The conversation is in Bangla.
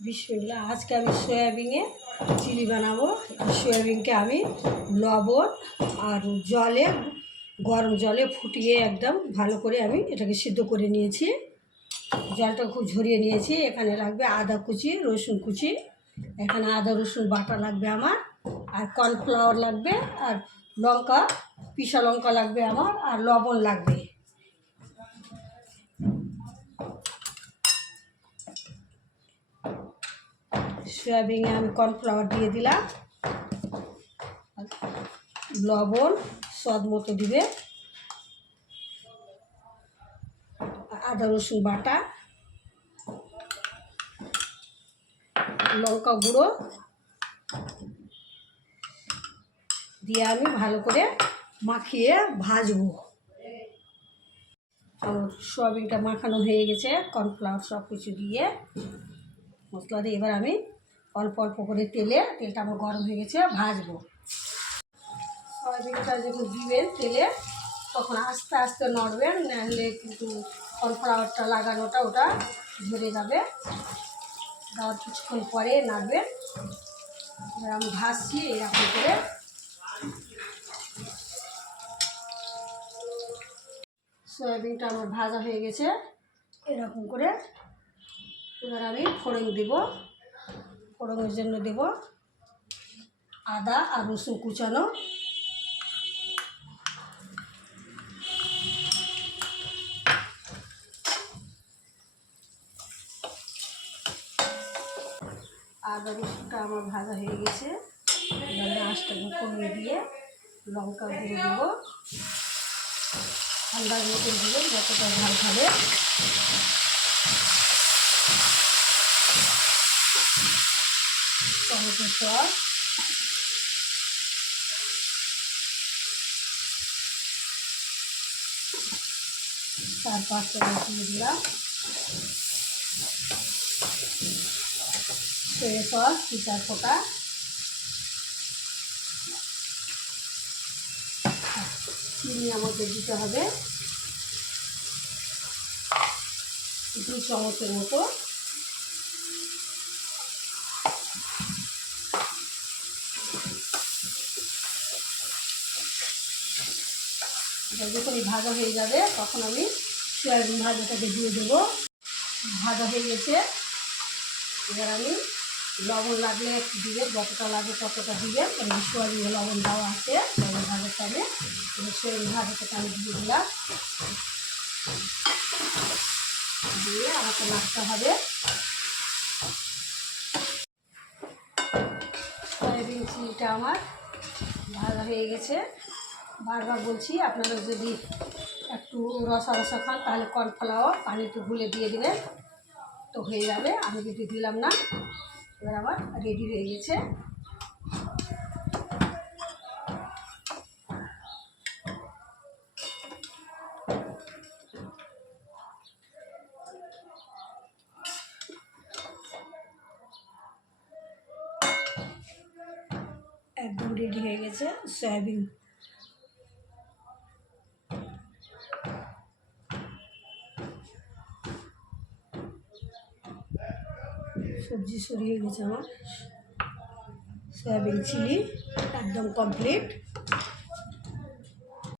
বিসমিল্লাহ। আজকে আমি সয়াবিনে চিলি বানাবো। সয়াবিনকে আমি লবণ আর গরম জলে ফুটিয়ে একদম ভালো করে আমি এটাকে সিদ্ধ করে নিয়েছি। জলটা খুব ঝরিয়ে নিয়েছি। এখানে লাগবে আদা কুচি, রসুন কুচি, এখানে আদা রসুন বাটা লাগবে আমার, আর কর্নফ্লাওয়ার লাগবে, আর লঙ্কা, পিসা লঙ্কা লাগবে আমার, আর লবণ লাগবে। সয়াবিনে আমি কর্নফ্লাওয়ার দিয়ে দিলাম, লবণ স্বাদ মতো দিবে, আদা রসুন বাটা, লঙ্কা গুঁড়ো দিয়ে আমি ভালো করে মাখিয়ে ভাজবো। আমার সয়াবিনটা মাখানো হয়ে গেছে কর্নফ্লাওয়ার সব কিছু দিয়ে, মশলা দিয়ে। এবার আমি অল্প অল্প করে তেলটা আমার গরম হয়ে গেছে, ভাজবো। সয়াবিনটা যখন দিবেন তেলে তখন আস্তে আস্তে নড়বেন, নাহলে কিন্তু কর্নফ্লাওয়ারটা লাগানোটা ওটা ঝরে যাবে। দেওয়ার কিছুক্ষণ পরে নাড়বেন। এবার আমি ভাজছি এরকম করে। সয়াবিনটা আমার ভাজা হয়ে গেছে এরকম করে। এবার আমি ফোড়ন দেব। ফোড়নের জন্য দেব আদা আর রসুন কুচানো, আদা রসুনটা আমার ভাজা হয়ে গেছে। এবার আঁচটাকে কমিয়ে দিয়ে লঙ্কা গুঁড়ো দেবো, ঠান্ডার মতন দেবো যতটা ঝাল খাবে। টমেটো সস, চার পাঁচটা দিয়ে দিলাম, সয়া সস 2-4 ফোঁটা, চিনি আমাদের দিতে হবে 2 চামচের মতো। যখন ভাজা হয়ে যাবে তখন আমি সয়াবিন ভাজাটাকে দিয়ে দেবো। ভাজা হয়ে গেছে। এবার আমি লবণ লাগলে দিবেন, যতটা লাগবে ততটা দিবেন। এবার সয়াবিনে লবণ দেওয়া আছে সয়াবিন ভাজার টাইমে। এবার সয়াবিন ভাজাটাকে আমি দিয়ে দিলাম, দিয়ে আমাকে নাড়তে হবে। সয়াবিন চিলিটা আমার ভাজা হয়ে গেছে। বারবার বলছি, আপনারা যদি একটু রসা রসা খান তাহলে কর্নফ্লাওয়ার পানিতে গুলে দিয়ে দেবেন, তো হয়ে যাবে। আমি কিন্তু দিলাম না। এবার আমার রেডি হয়ে গেছে। একদম রেডি হয়ে গেছে সয়াবিন। সবজি সরিয়ে গেছে আমার, সয়াবিন চিলি একদম কমপ্লিট।